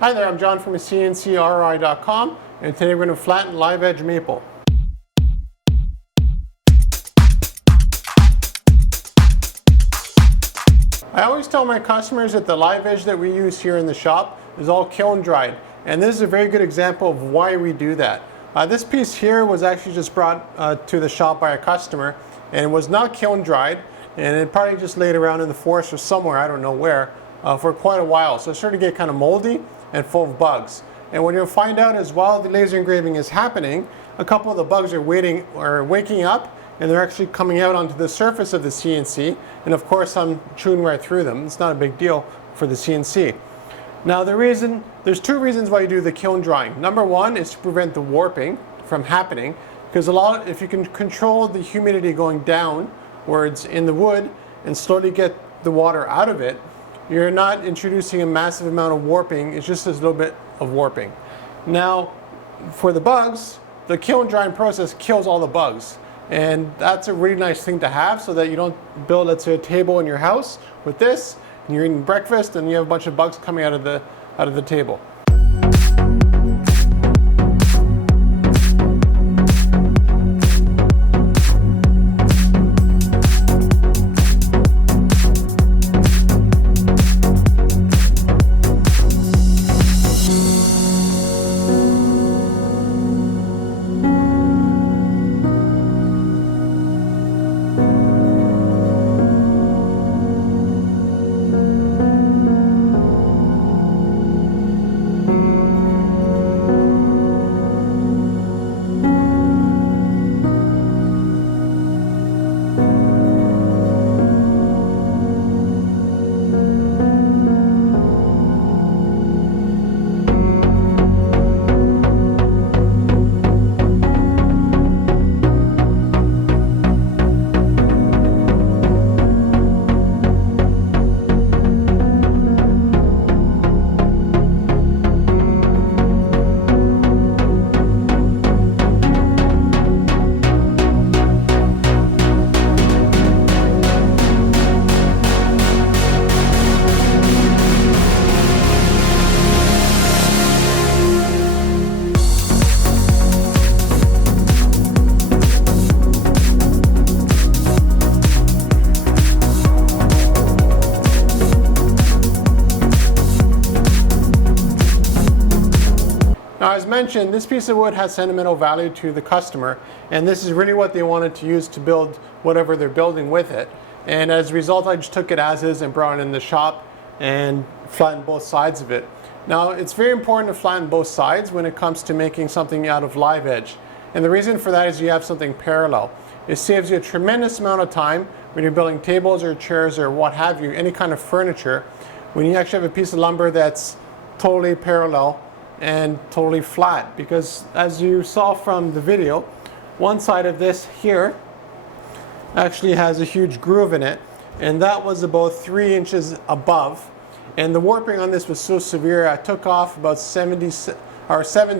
Hi there, I'm John from CNCKing.com, and today we're going to flatten live edge maple. I always tell my customers that the live edge that we use here in the shop is all kiln dried, and this is a very good example of why we do that. This piece here was actually just brought to the shop by a customer, and it was not kiln dried, and it probably just laid around in the forest or somewhere, I don't know where, for quite a while. So it started to get kind of moldy and full of bugs. And what you'll find out is while the laser engraving is happening, a couple of the bugs are waking up, and they're actually coming out onto the surface of the CNC. And of course, I'm chewing right through them. It's not a big deal for the CNC. Now there's two reasons why you do the kiln drying. Number one is to prevent the warping from happening, because if you can control the humidity going downwards in the wood and slowly get the water out of it, you're not introducing a massive amount of warping, it's just a little bit of warping. Now, for the bugs, the kiln drying process kills all the bugs. And that's a really nice thing to have so that you don't build, let's say, a table in your house with this, and you're eating breakfast and you have a bunch of bugs coming out of the table. Now, as mentioned, this piece of wood has sentimental value to the customer, and this is really what they wanted to use to build whatever they're building with it. And as a result, I just took it as is and brought it in the shop and flattened both sides of it. Now, it's very important to flatten both sides when it comes to making something out of live edge. And the reason for that is you have something parallel. It saves you a tremendous amount of time when you're building tables or chairs or what have you, any kind of furniture, when you actually have a piece of lumber that's totally parallel and totally flat, because as you saw from the video, one side of this here actually has a huge groove in it, and that was about 3 inches above, and the warping on this was so severe I took off about 7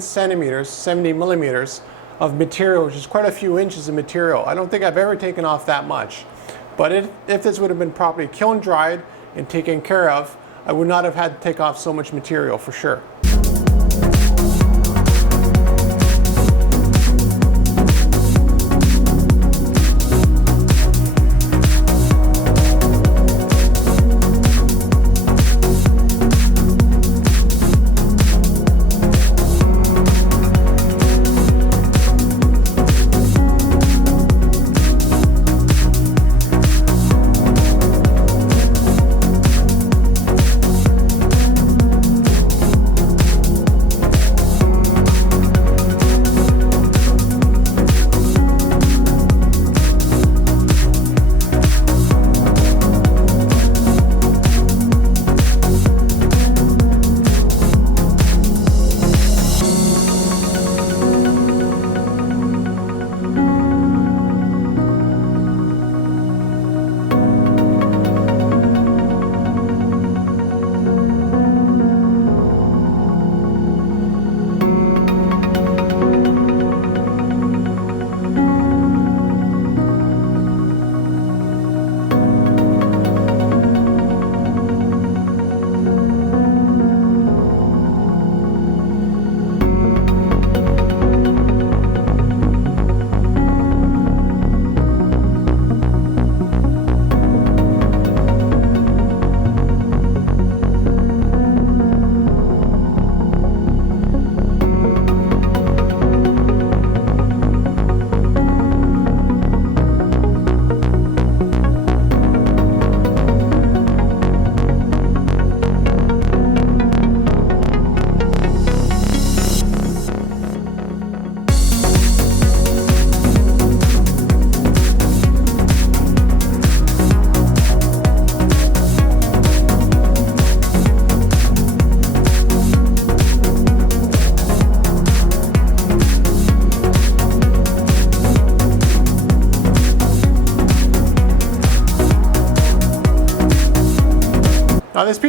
centimeters, 70 millimeters of material, which is quite a few inches of material. I don't think I've ever taken off that much, but if this would have been properly kiln dried and taken care of, I would not have had to take off so much material for sure.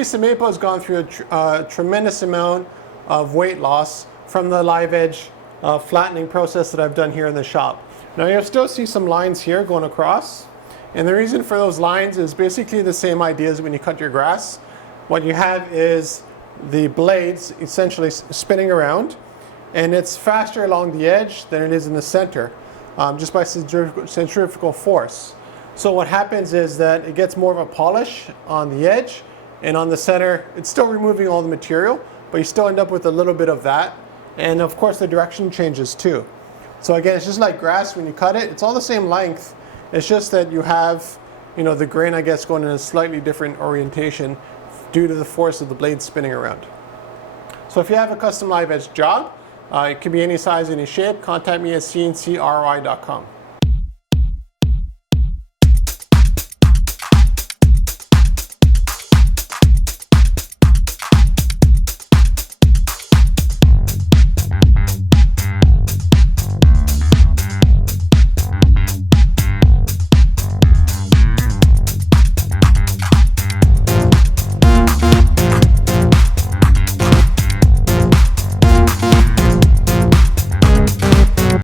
piece of maple has gone through a tremendous amount of weight loss from the live edge flattening process that I've done here in the shop. Now you'll still see some lines here going across, and the reason for those lines is basically the same idea as when you cut your grass. What you have is the blades essentially spinning around, and it's faster along the edge than it is in the center, just by centrifugal force. So what happens is that it gets more of a polish on the edge, and on the center it's still removing all the material, but you still end up with a little bit of that, and of course the direction changes too. So again, it's just like grass. When you cut it, it's all the same length. It's just that you have, the grain, I guess, going in a slightly different orientation due to the force of the blade spinning around. So if you have a custom live edge job, it can be any size, any shape, contact me at CNCKing.com.